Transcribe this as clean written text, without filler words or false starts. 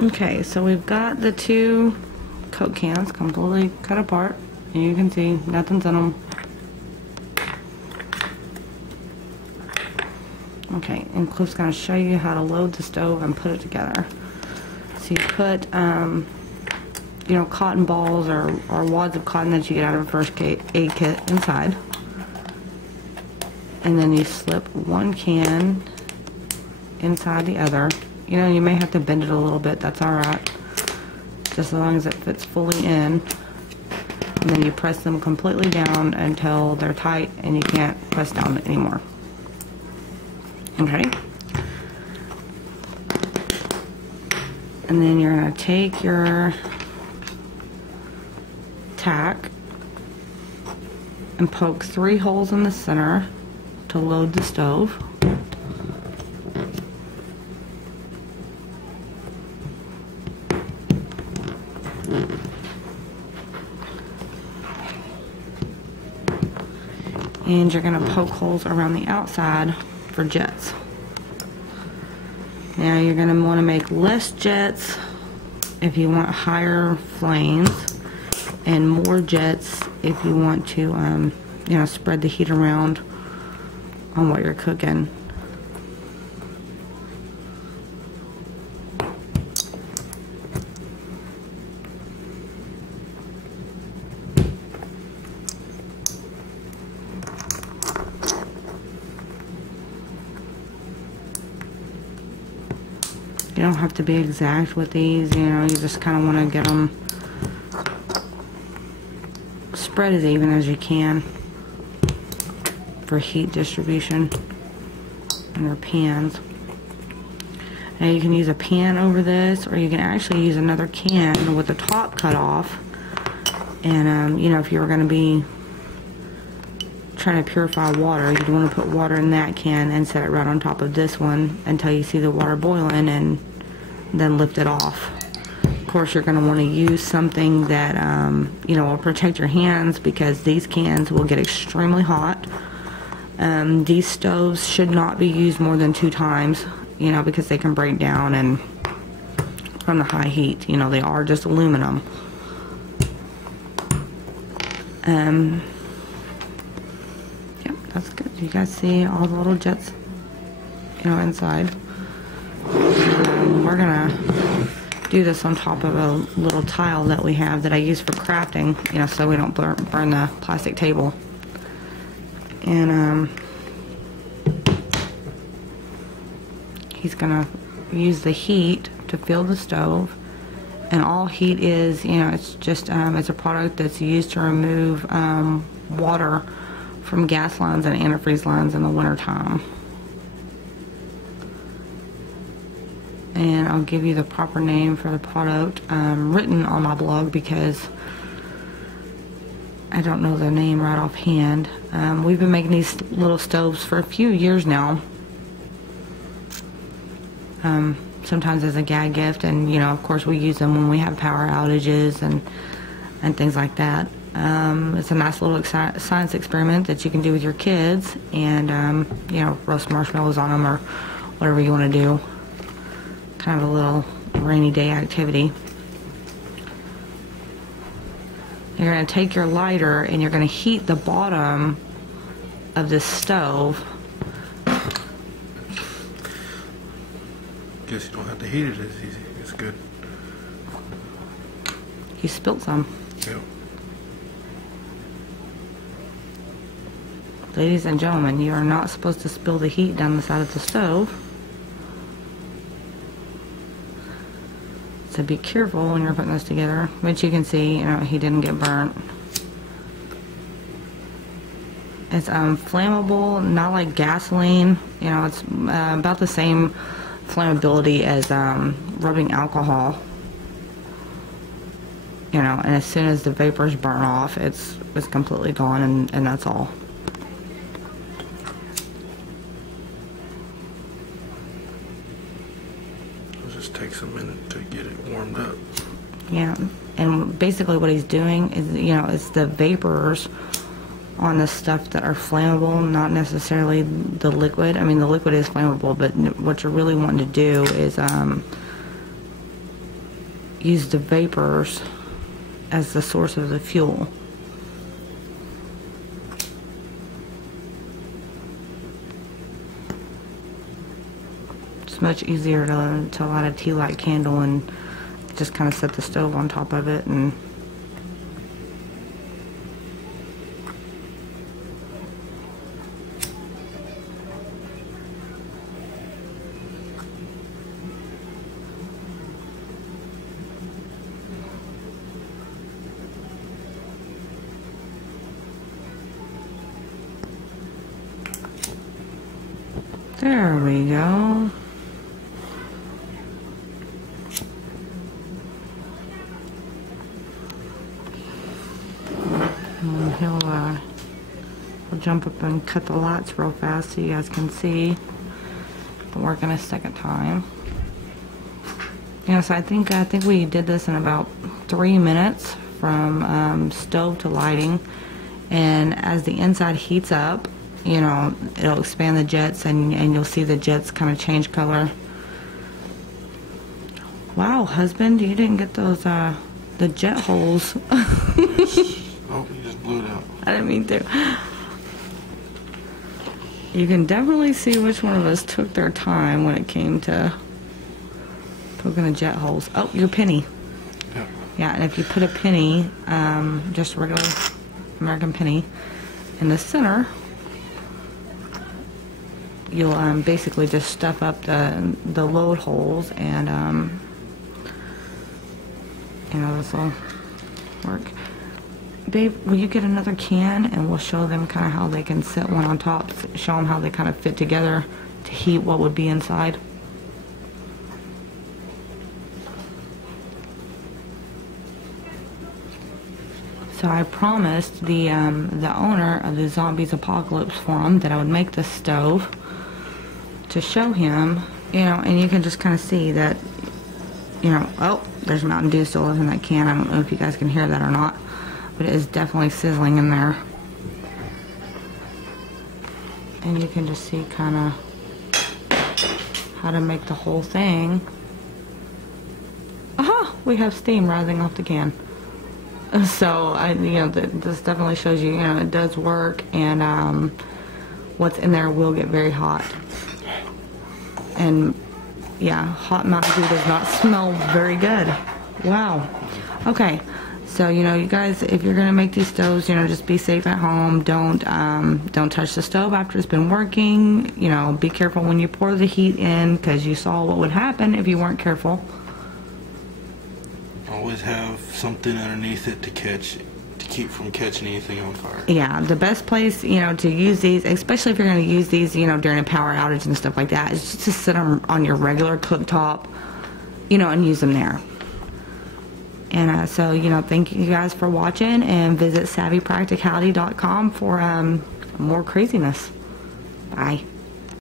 Okay, so we've got the two Coke cans completely cut apart, and you can see nothing's in them. Okay, and Cliff's going to show you how to load the stove and put it together. So you put, you know, cotton balls or wads of cotton that you get out of a first aid kit inside. And then you slip one can inside the other. You know, you may have to bend it a little bit, that's alright. Just as long as it fits fully in. And then you press them completely down until they're tight and you can't press down anymore. Okay? And then you're going to take your tack and poke 3 holes in the center to load the stove. And you're going to poke holes around the outside for jets. Now you're going to want to make less jets if you want higher flames, and more jets if you want to, you know, spread the heat around on what you're cooking. You don't have to be exact with these, you know, you just kind of want to get them spread as even as you can for heat distribution in your pans. Now you can use a pan over this, or you can actually use another can with the top cut off. And you know, if you were going to be trying to purify water, you'd want to put water in that can and set it right on top of this one until you see the water boiling, and then lift it off. Of course, you're going to want to use something that you know, will protect your hands, because these cans will get extremely hot. These stoves should not be used more than 2 times, you know, because they can break down and from the high heat. You know, they are just aluminum. Yep, that's good. You guys see all the little jets, you know, inside. We're gonna do this on top of a little tile that we have that I use for crafting, you know, so we don't burn the plastic table. And he's gonna use the heat to fill the stove, and all heat is, you know, it's just it's a product that's used to remove water from gas lines and antifreeze lines in the winter time. And I'll give you the proper name for the product written on my blog, because I don't know the name right offhand. We've been making these little stoves for a few years now. Sometimes as a gag gift, and you know, of course we use them when we have power outages and things like that. It's a nice little science experiment that you can do with your kids, and you know, roast marshmallows on them or whatever you want to do. Kind of a little rainy day activity. You're going to take your lighter and you're going to heat the bottom of this stove. Guess you don't have to heat it as easy. It's good. You spilled some. Yep. Ladies and gentlemen, you are not supposed to spill the heat down the side of the stove. So be careful when you're putting this together. But you can see, you know, he didn't get burnt. It's flammable, not like gasoline. You know, it's about the same flammability as rubbing alcohol. You know, and as soon as the vapors burn off, it's completely gone, and that's all. It just takes a minute to get it warmed up. Yeah, and basically what he's doing is, you know, it's the vapors on the stuff that are flammable, not necessarily the liquid. I mean, the liquid is flammable, but what you're really wanting to do is use the vapors as the source of the fuel. It's much easier to light a tea light candle and just kind of set the stove on top of it and there we go. And he'll jump up and cut the lights real fast so you guys can see. It'll work in a second time. Yeah, so I think we did this in about 3 minutes from stove to lighting. And as the inside heats up, you know, it'll expand the jets and you'll see the jets kind of change color. Wow, husband, you didn't get those, the jet holes. Oh, you just blew it out. I didn't mean to. You can definitely see which one of us took their time when it came to poking the jet holes. Oh, your penny. Yeah. Yeah, and if you put a penny, just a regular American penny, in the center, you'll basically just stuff up the load holes, and you know, this will work. Babe, will you get another can and we'll show them kind of how they can set one on top, show them how they kind of fit together to heat what would be inside. So I promised the owner of the Zombies Apocalypse forum that I would make this stove to show him, you know, and you can just kind of see that, you know, oh, there's Mountain Dew still in that can. I don't know if you guys can hear that or not, but it is definitely sizzling in there. And you can just see kind of how to make the whole thing. Aha! We have steam rising off the can. So, you know, this definitely shows you, you know, it does work, and what's in there will get very hot. And, yeah, hot Mountain Dew does not smell very good. Wow. Okay. So, you know, you guys, if you're gonna make these stoves, you know, just be safe at home. Don't touch the stove after it's been working. You know, be careful when you pour the heat in, because you saw what would happen if you weren't careful. Always have something underneath it to keep from catching anything on fire. Yeah, the best place, you know, to use these, especially if you're going to use these, you know, during a power outage and stuff like that, is just to sit them on your regular cooktop, you know, and use them there. And so, you know, thank you guys for watching, and visit savvypracticality.com for more craziness. Bye.